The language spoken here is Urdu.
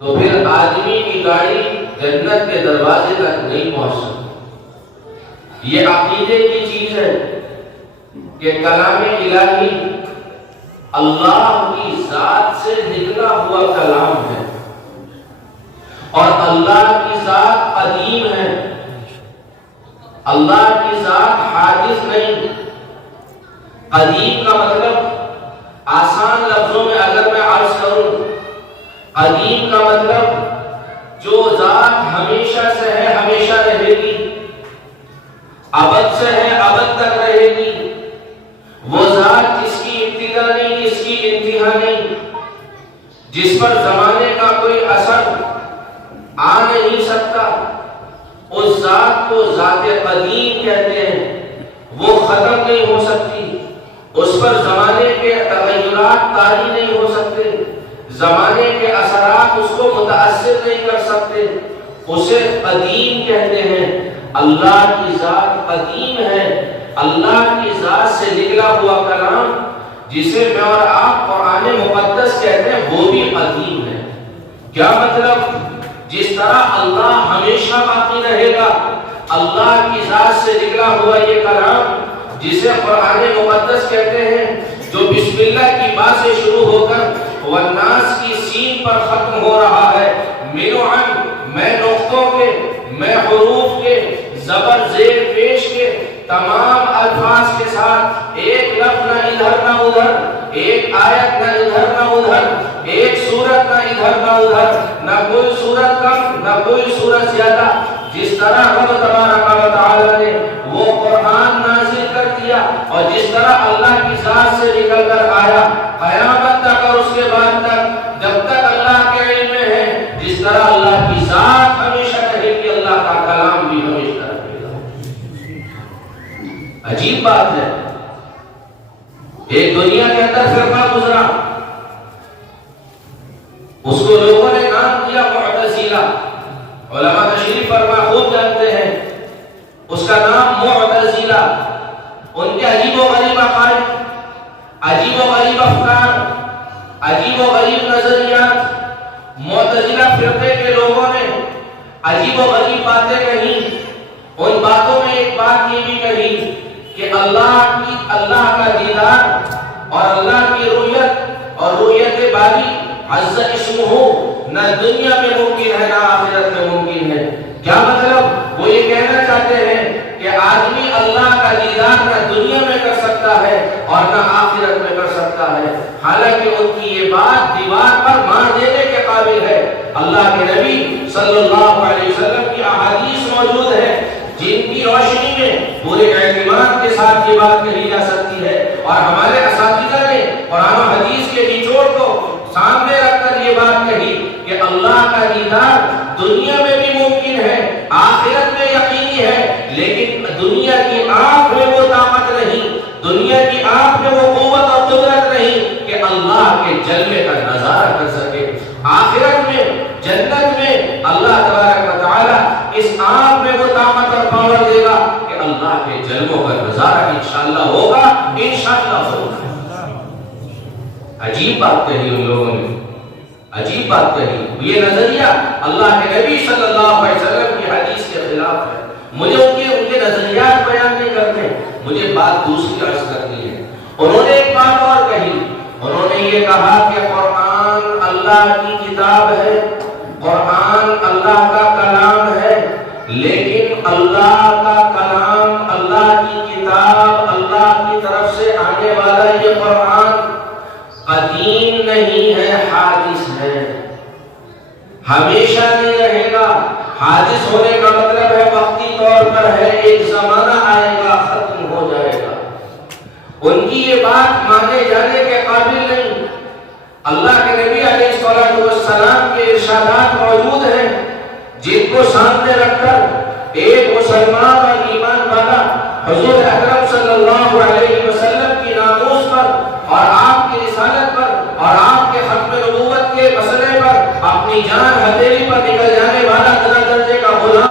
تو پھر آدمی کی گاڑی جنت کے دروازے تک نہیں پہنچ سکتی۔ یہ عقیدے کی چیز ہے کہ کلام الہی اللہ کی ذات سے نکلا ہوا کلام ہے، اور اللہ کی ذات قدیم ہے، اللہ کی ذات حادث نہیں۔ قدیم کا مطلب آسان لفظوں میں اگر میں عرض کروں، قدیم کا مطلب جو ذات ہمیشہ سے ہے ہمیشہ رہے گی، ابد سے ہے ابد تک رہے گی، وہ ذات جس کی ابتدا نہیں جس کی انتہا نہیں، جس پر زمانے کا کوئی اثر آ نہیں سکتا، اس ذات کو ذات قدیم کہتے ہیں۔ وہ ختم نہیں ہو سکتی، اس پر زمانے کے تغیرات طاری نہیں ہو سکتے، زمانے کے اثرات اس کو متاثر نہیں کر سکتے، اسے قدیم کہتے ہیں۔ اللہ کی ذات قدیم ہے، اللہ کی ذات سے نکلا ہوا کلام جسے میں اور آپ قرآن مقدس کہتے ہیں وہ بھی قدیم ہے۔ کیا مطلب؟ جس طرح اللہ ہمیشہ باقی رہے گا، اللہ کی ذات سے نکلا ہوا یہ کلام جسے قرآن مقدس کہتے ہیں، جو بسم اللہ کی با سے شروع ہو کر والناس کی سین پر ختم ہو رہا ہے، منعن میں نقطوں کے، میں حروف کے، زبر زیر پیش کے تمام الفاظ کے ساتھ، ایک لفظ نہ ادھر نہ ادھر، ایک آیت نہ ادھر نہ ادھر، ایک سورت نہ ادھر نہ ادھر، نہ کوئی سورت کم نہ کوئی سورت زیادہ۔ جس طرح رب تبارک و تعالی نے وہ قرآن نازل کر دیا اور جس طرح اللہ کی ذات سے نکل کر آیا، قیامت تک اور اس کے بعد تک جب تک اللہ کے علم میں ہے، جس طرح اللہ کی ذات ہمیشہ رہے گی، اللہ کا کلام بھی ہمیشہ رہے گا۔ عجیب بات ہے، ایک دنیا کے اندر فرقہ گزرا، اس کو لوگوں نے نام دیا معتزلہ، علماء تشریف فرما خوب جانتے ہیں اس کا نام معتزلہ۔ ان کے عجیب و غریب عقائد، عجیب و غریب افکار، عجیب و غریب نظریات، معتزلہ فرقے کے لوگوں نے عجیب و غریب باتیں کہیں۔ ان باتوں میں ایک بات یہ بھی کہی کہ اللہ کا دیدار اور اللہ کی رؤیت اور رؤیت باری عز اسمہ نہ دنیا میں ممکن ہے نہ آخرت میں ممکن ہے۔ کیا مطلب؟ وہ یہ کہنا چاہتے ہیں کہ آدمی اللہ کا دیدار نہ دنیا میں کر سکتا ہے اور نہ آخرت میں کر سکتا ہے، حالانکہ ان کی یہ بات دیوار پر مار دینے کے قابل ہے۔ اللہ کے نبی صلی اللہ علیہ وسلم کی احادیث موجود ہے جن کی روشنی میں پورے اعتماد کے ساتھ یہ بات کہی جا سکتی ہے، اور ہمارے اساتذہ نے قرآن و حدیث کے نچوڑ کو سامنے رکھ کر یہ بات کہی کہ اللہ کا دیدار دنیا میں بھی ممکن ہے، آخرت میں یقینی ہے، لیکن دنیا کی آنکھ میں وہ طاقت نہیں، دنیا کی آنکھ میں وہ قوت اور قدرت نہیں کہ اللہ کے جلوے کا نظارہ کر سکے۔ آخرت میں، جنت میں اللہ تبارک و تعالی اس آنکھ میں وہ طاقت اور پاور دے گا کہ اللہ کے جلووں کا نظارہ انشاءاللہ ہوگا، انشاءاللہ ہوگا۔ عجیب بات کہی ان لوگوں نے، عجیب بات کہی۔ یہ نظریہ اللہ کے نبی صلی اللہ علیہ وسلم کی حدیث کے خلاف ہے۔ مجھے ان کے نظریات بیان نہیں کرتے، مجھے بات دوسری عرض کرنی ہے۔ انہوں نے ایک بات اور کہی، انہوں نے یہ کہا کہ قرآن اللہ کی کتاب ہے، قرآن اللہ کا کلام ہے، لیکن اللہ کا کلام، اللہ کی کتاب، اللہ کی طرف سے آنے والا یہ قرآن قدیم نہیں ہے، حادث ہے، ہمیشہ نہیں رہے گا۔ حادث ہونے کا مطلب ہے وقتی طور پر ہے، ایک زمانہ آئے گا ختم ہو جائے گا۔ ان کی یہ بات مانے جانے کے قابل نہیں۔ اللہ کے نبی علیہ السلام کے ارشادات موجود ہیں جن کو سامنے رکھ کر ایک مسلمان اور